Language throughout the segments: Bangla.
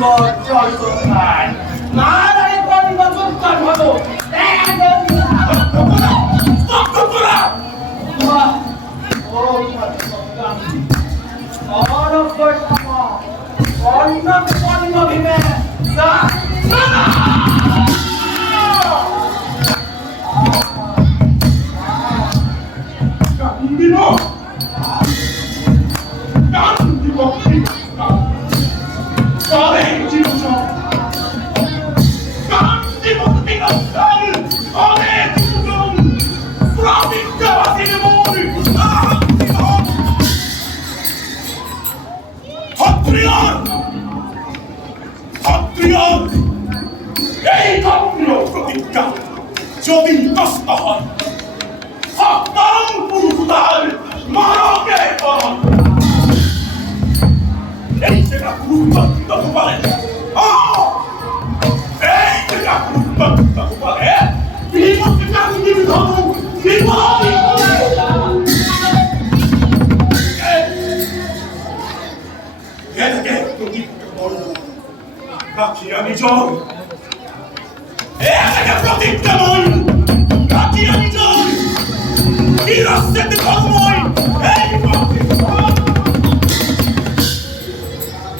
জয় নারায় কর্ম যোদ্ধা হলো যদি কষ্ট হয় সপ্তম পুরুষার মারকে করণ এই যেটা পুরুষত্ব পারে এই যেটা পুরুষত্ব পারে বিমুক্তি কান্তি বিধনু বিমুক্তি এটাকে প্রতিজ্ঞা করল কাছে আমি জয় এটাকে প্রতিজ্ঞা নয় কাছে আমি জয় কি রাস্তাতে কর্মই এই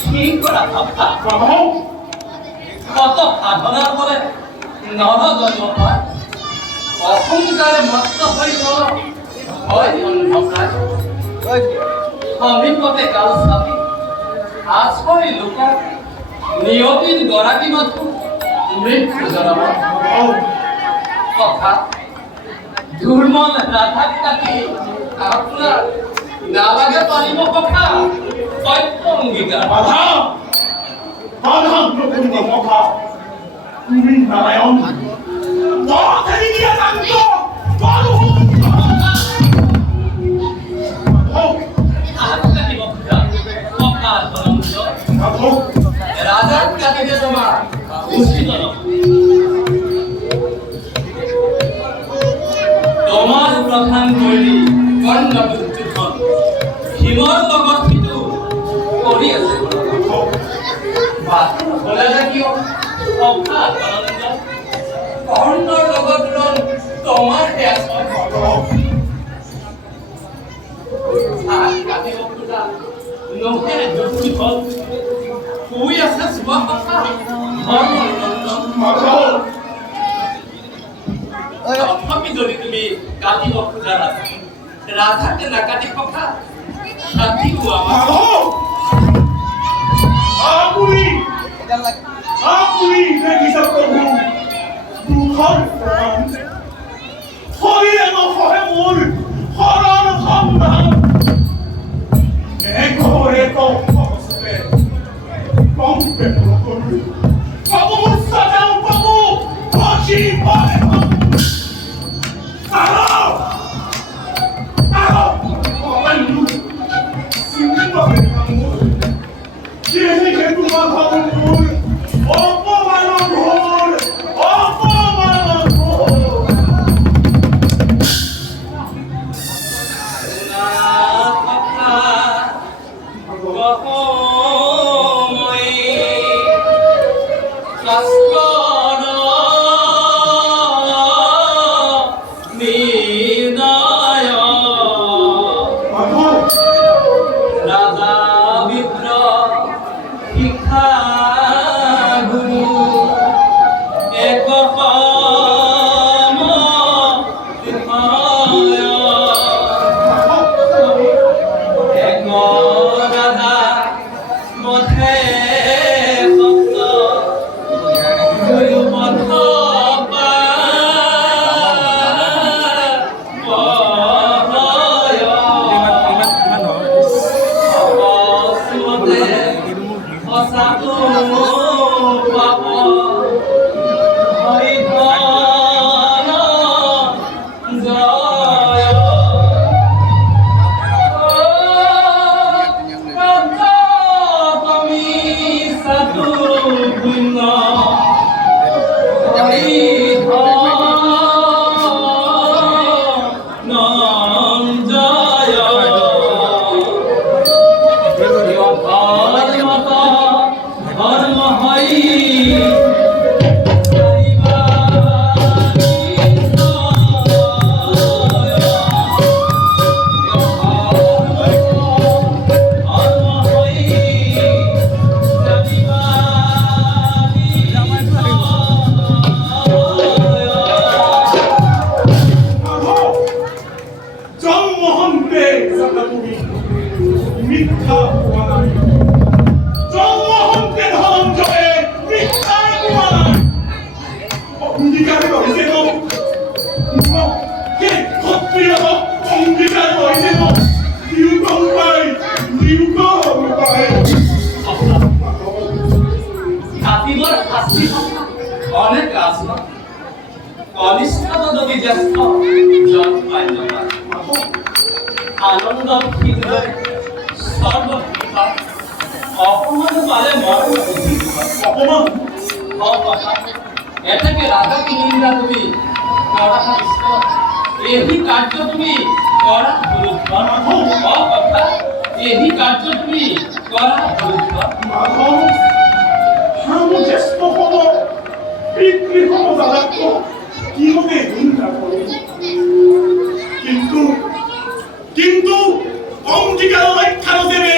ঠিক করা ভাবতা কত সাধনার পরে নর জন্ম হয় অহংকারে মত্ত হইল হয় অন্ধকার সমীপতে কালসাপি আশ্রয় লোকা নিয়তির গৰাকী মাথো মৃত্যু জনম কথা দুর্মন রাধাক কাটি আপনার নালাগে পাৰিব কথা সত্য অঙ্গীকার বাধা বাধা প্রকৃত কথা তুমি নারায়ণ পথে গিয়ে জানত করু রাজার কাটিতে তোমার তোমার প্রধান কৈলী কর্ণ দুর্যোধন ভীমৰ লগত কিন্তু কৰি আছে বলে কিয় অভাৱ আনন্দ কৰ্ণৰ লগত তোমাৰ নহে দুৰ্যোধন শুই আছে চোৱা কথা তথাপি যদি তুমি কাটিব খোজা ৰাধাকে নাকাটি কথা কাটিব আমাৰ আপুনি দেখিছে প্ৰভু দুখৰ হৰিয়ে নসহে মোৰ শৰণ সন্ধান এঘৰে কমে কমকে নকৰি পাব চাওঁ পাব বসি পায় কনিষ্ঠত যদি জ্যেষ্ঠ জন বাল্যকাল আনন্দ ক্ষীণ সর্বভূত অপমান পালে মরণ অপমান কথা এটাকে রাধা কিনিন্দা তুমি করা কৃষ্ণ এই কার্য তুমি করা গুরুত্ব কথা এই কার্য তুমি করা গুরুত্ব মাধব হাম জ্যেষ্ঠ হব পিতৃ হব দাদাত্ব কিভাবে নিন্দা করে কিন্তু কিন্তু অঙ্গীকার রক্ষা দেবে